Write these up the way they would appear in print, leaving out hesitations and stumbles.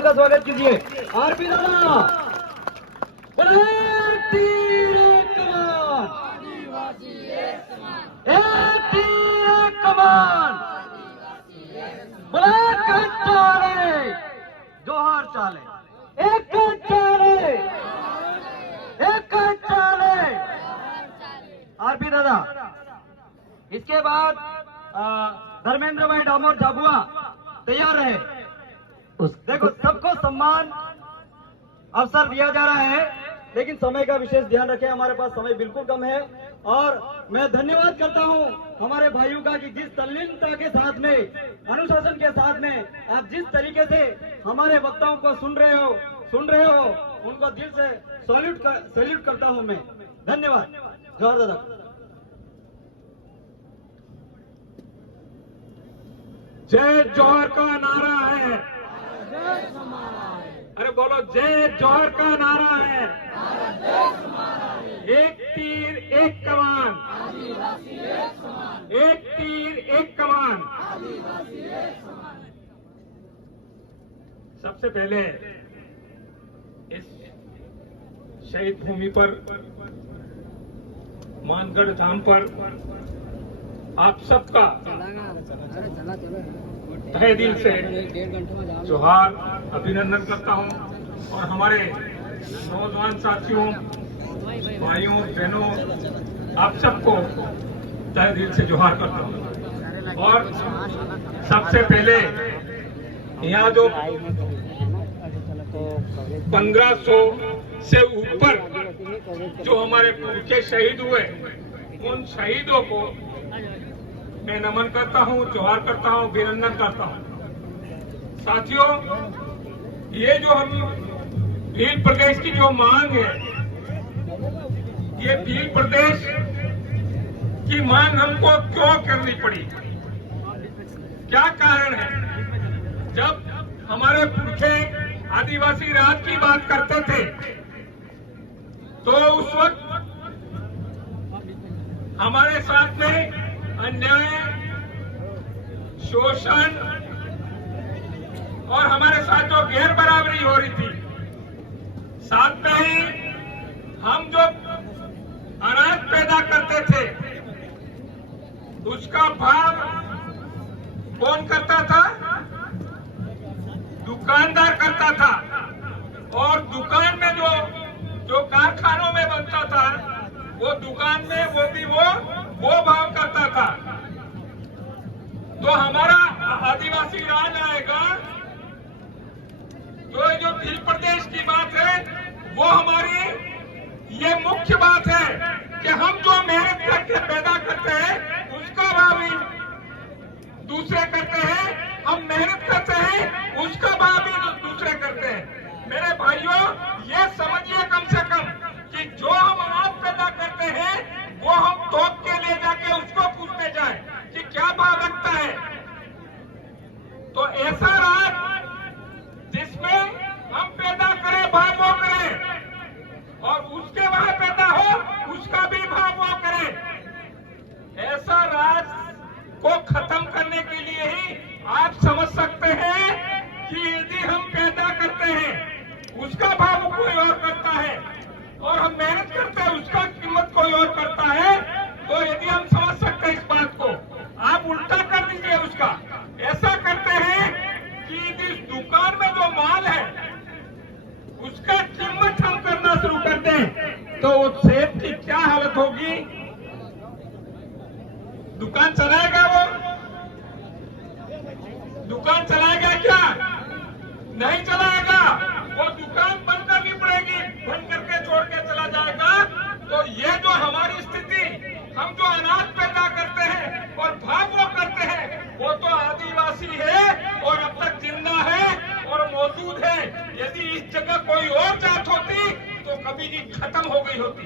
का स्वागत कीजिए। आरपी दादा तीर कमान बोले चाले जोहार चाले एक चाले आरपी दादा। इसके बाद धर्मेंद्र भाई डामोर झाबुआ तैयार रहे। देखो सबको सम्मान अवसर दिया जा रहा है, लेकिन समय का विशेष ध्यान रखें, हमारे पास समय बिल्कुल कम है। और मैं धन्यवाद करता हूं हमारे भाइयों का कि जिस तल्लीनता के साथ में, अनुशासन के साथ में आप जिस तरीके से हमारे वक्ताओं को सुन रहे हो, उनको दिल से सैल्यूट करता हूं मैं। धन्यवाद। जोहार दादा। जय जोहर का नारा है। अरे बोलो जय जोहर का नारा है। एक तीर एक कमान, एक तीर एक कमान। सबसे पहले इस शहीद भूमि पर, मानगढ़ धाम पर आप सबका तहे दिल से जोहार अभिनंदन करता हूं। और हमारे नौजवान साथियों, भाइयों बहनों, आप सबको तहे दिल से जोहार करता हूं। और सबसे पहले यहाँ जो 1500 से ऊपर जो हमारे पुरखे शहीद हुए, उन शहीदों को मैं नमन करता हूं, जोहार करता हूं, अभिनंदन करता हूं। साथियों, ये जो हम भील प्रदेश की जो मांग है, ये भील प्रदेश की मांग हमको क्यों करनी पड़ी, क्या कारण है? जब हमारे पुरखे आदिवासी राज की बात करते थे तो उस वक्त हमारे साथ में अन्याय, शोषण और हमारे साथ जो गैर बराबरी हो रही थी, साथ में ही हम जो अनाज पैदा करते थे उसका भाव कौन करता था? दुकानदार करता था। और दुकान में जो कारखानों में बनता था, वो दुकान में वो भाव करता था। तो हमारा आदिवासी राज आएगा तो जो भील प्रदेश की बात है, वो हमारी ये मुख्य बात है कि हम जो मेहनत करके पैदा करते हैं उसका भाव ही दूसरे करते हैं, हम मेहनत करते हैं उसका भाव ही दूसरे करते हैं। मेरे भाइयों, ये समझिए कम से कम कि जो हम अनाज पैदा करते हैं वो हम थोक के ले जाके उसको पूछने जाए कि क्या भाव रखता है। तो ऐसा राज जिसमें हम पैदा करें, भाव वो करें, और उसके वहां पैदा हो उसका भी भाव वो करें, ऐसा राज को खत्म करने के लिए ही आप समझ सकते हैं कि यदि हम पैदा करते हैं उसका भाव कोई और करता है और हम मेहनत करते हैं उसका कीमत कोई और करता है, तो यदि हम समझ सकते हैं इस बात को, आप उल्टा कर दीजिए उसका। ऐसा करते हैं कि इस दुकान में जो माल है उसका कीमत हम करना शुरू कर दें, तो उस सेठ की क्या हालत होगी? दुकान चलाएगा वो? दुकान चलाएगा क्या? नहीं चलाएगा। वो दुकान बंद करनी पड़ेगी, बंद करके छोड़ के चला जाएगा। तो ये जो हमारी स्थिति, हम जो अनाज पैदा करते हैं और भाव वो करते हैं, वो तो आदिवासी है और अब तक जिंदा है और मौजूद है। यदि इस जगह कोई और जात होती तो कभी की खत्म हो गई होती।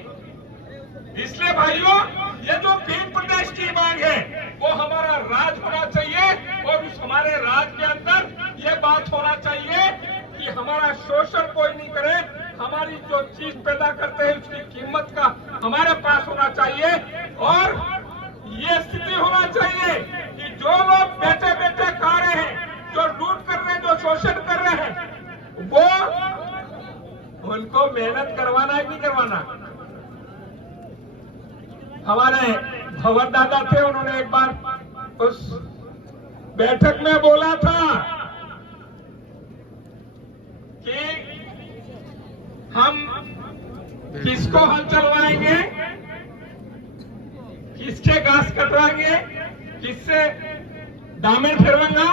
इसलिए भाइयों, ये जो भील प्रदेश की मांग है वो हमारा राज होना चाहिए, और उस हमारे राज के अंदर ये बात होना चाहिए कि हमारा शोषण कोई नहीं करे, हमारी जो चीज पैदा करते हैं उसकी कीमत का हमारे पास होना चाहिए। और ये स्थिति होना चाहिए कि जो लोग बैठे बैठे खा रहे हैं, जो लूट कर रहे हैं, जो शोषण कर रहे हैं, उनको मेहनत करवाना है कि करवाना? हमारे भंवर दादा थे, उन्होंने एक बार उस बैठक में बोला था कि हम किसको हल चलवाएंगे, किसके घास कटवाएंगे, किससे दामन फिरवाएंगा।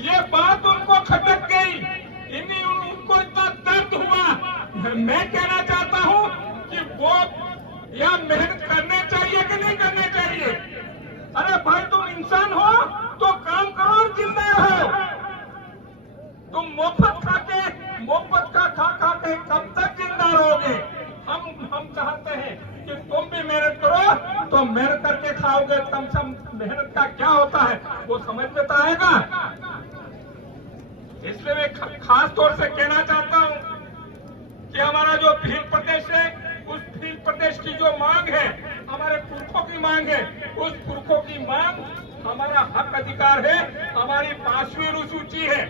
ये बात उनको खटक गई, इन्हीं उनको इतना दर्द हुआ। मैं कहना चाहता हूं कि वो या मेहनत करने चाहिए कि नहीं करने चाहिए? अरे भाई, तुम इंसान हो तो काम करो और जिंदा रहो। तुम मुफ्त खा के कब तक जिंदा रहोगे? हम चाहते हैं कि तुम भी मेहनत करो, तो मेहनत करके खाओगे। कम से कम मेहनत का क्या होता है वो समझ में तो आएगा। इसलिए मैं खास तौर से कहना चाहता हूं कि हमारा जो भील प्रदेश है, उस भील प्रदेश की जो मांग है, हमारे पुरखों की मांग है, उस पुरखों की मांग हमारा हक अधिकार है, हमारी 5वीं अनुसूची है,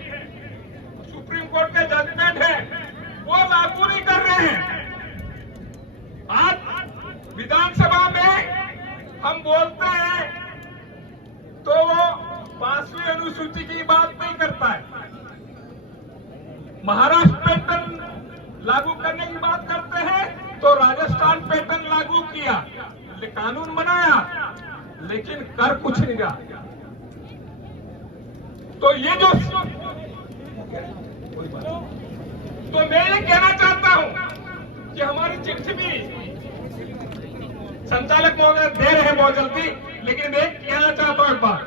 सुप्रीम कोर्ट के जजमेंट है, वो लागू नहीं कर रहे हैं। आज विधानसभा में हम बोलते हैं तो वो 5वीं अनुसूची की बात नहीं करता है। महाराष्ट्र पैटर्न लागू करने की बात करते हैं तो राजस्थान पैटर्न लागू किया, कानून बनाया, लेकिन कर कुछ नहीं रहा। तो ये जो तो मैं ये कहना चाहता हूं कि हमारी चिट्ठी भी संचालक महोदय दे रहे हैं बहुत जल्दी, लेकिन मैं कहना चाहता हूं एक बात।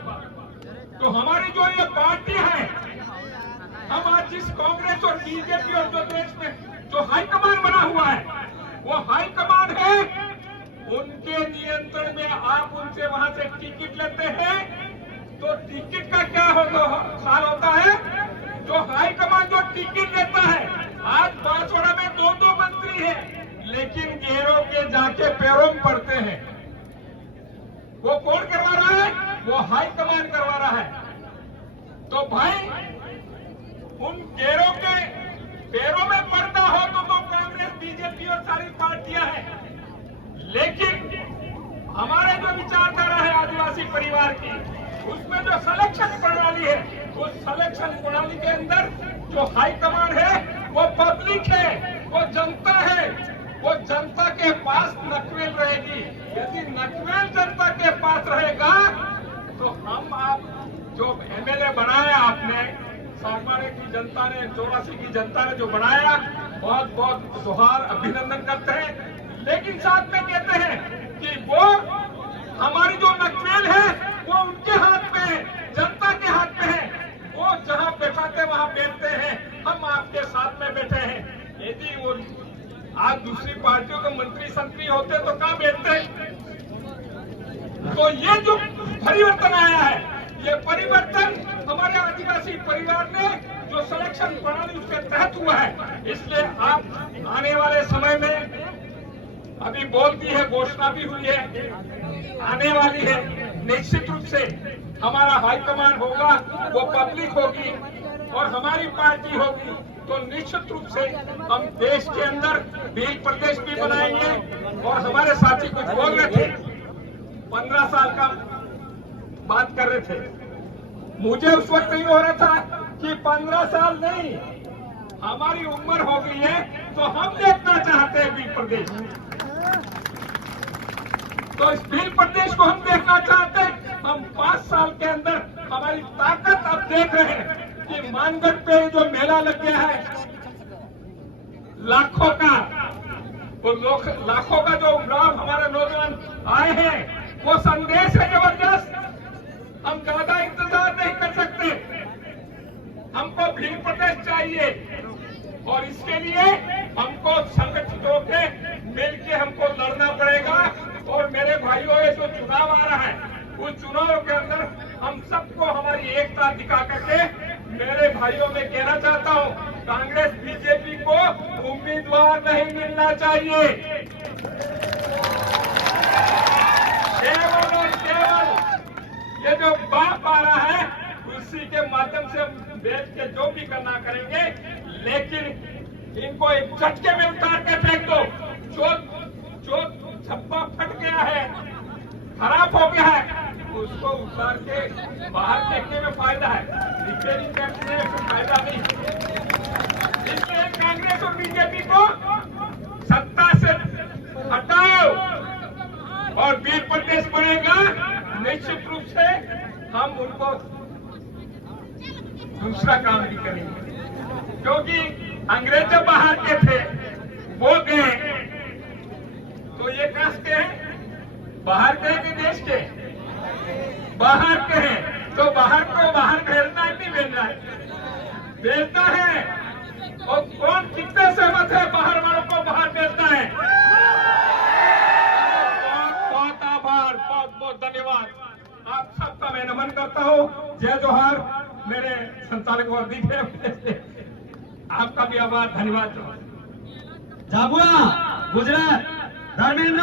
तो हमारी जो ये पार्टी है, हम आज जिस कांग्रेस और बीजेपी और जो देश में जो हाईकमान बना हुआ है, वो हाईकमान है, उनके नियंत्रण में आप उनसे वहां से टिकट लेते हैं तो टिकट का क्या हाल होता है? जो हाईकमान जो टिकट लेता है, आज बांसवाड़ा में 2 मंत्री हैं, लेकिन गेरों के जाके पैरों में पड़ते हैं। वो कौन करवा रहा है? वो हाईकमान करवा रहा है। तो भाई, उन गेरों के पैरों में पड़ता हो तो कांग्रेस, बीजेपी और सारी पार्टियां हैं, लेकिन हमारे जो विचारधारा है आदिवासी परिवार की, उसमें जो सिलेक्शन प्रणाली है, उस सिलेक्शन प्रणाली के अंदर जो हाईकमान है वो पब्लिक है, वो जनता है, वो जनता के पास नकवेल रहेगी। यदि नकवेल जनता के पास रहेगा तो हम आप जो एमएलए बनाया आपने, सागवाड़े की जनता ने, 84 की जनता ने जो बनाया, बहुत बहुत जोहार, अभिनंदन करते हैं। लेकिन साथ में कहते हैं कि वो हमारी जो नकवेल है वो उनके हाथ में है, जनता के हाथ में है। वो जहां बैठाते वहां बैठते हैं, हम आपके साथ में बैठे हैं। यदि वो आज दूसरी पार्टियों के मंत्री संतरी होते तो कहां बैठते? तो ये जो परिवर्तन आया है, ये परिवर्तन हमारे आदिवासी परिवार ने जो सिलेक्शन प्रणाली उसके तहत हुआ है। इसलिए आप आने वाले समय में, अभी बोल दी है, घोषणा भी हुई है, आने वाली है, निश्चित रूप से हमारा हाईकमान होगा, वो पब्लिक होगी और हमारी पार्टी होगी, तो निश्चित रूप से हम देश के अंदर भील प्रदेश भी बनाएंगे। और हमारे साथी कुछ बोल रहे थे, 15 साल का बात कर रहे थे, मुझे उस वक्त नहीं हो रहा था कि 15 साल नहीं, हमारी उम्र हो गई है, तो हम देखना चाहते हैं भील प्रदेश। तो इस भील प्रदेश को हम देखना चाहते हैं। हम 5 साल के अंदर हमारी ताकत अब देख रहे हैं कि मानगढ़ पे जो मेला लग गया है, लाखों का, वो लाखों का जो उमराव हमारे नौजवान आए हैं, वो संदेश है जबरदस्त। हम ज्यादा इंतजार नहीं कर सकते, हमको भील प्रदेश चाहिए और इसके लिए हमको संगठित होकर मिलकर हमको लड़ना पड़ेगा। और मेरे भाइयों, ये जो चुनाव आ रहा है, उस चुनाव के अंदर हम सबको हमारी एकता दिखा करके, मेरे भाइयों में कहना चाहता हूं, कांग्रेस बीजेपी को उम्मीदवार नहीं मिलना चाहिए। केवल और केवल ये जो बाप आ रहा है, उसी के माध्यम से हम देश के जो भी करना करेंगे, लेकिन इनको एक झटके में उतार के फेंक दो। जो जो छप्पा फट गया है, खराब हो गया है, उसको उतार के बाहर फेंकने में फायदा है, रिपेयरिंग करने में फायदा नहीं। इसलिए कांग्रेस और बीजेपी को सत्ता से हटाओ और वीर प्रदेश बनेगा। निश्चित रूप से हम उनको दूसरा काम भी करेंगे, क्योंकि अंग्रेज जब बाहर के थे वो गए, तो ये कहाँ के हैं? बाहर के कि देश के? बाहर के हैं। तो बाहर को बाहर भेजना है नहीं भेजना है? भेजता है। और कौन कितने सहमत है बाहर वालों को बाहर भेजता है? बहुत बहुत आभार, बहुत बहुत धन्यवाद। आप सबका मैं नमन करता हूँ। जय जोहार। मेरे संचालक वर्दी थे, आपका भी आभार, धन्यवाद। झाबुआ, गुजरात, धर्मेंद्र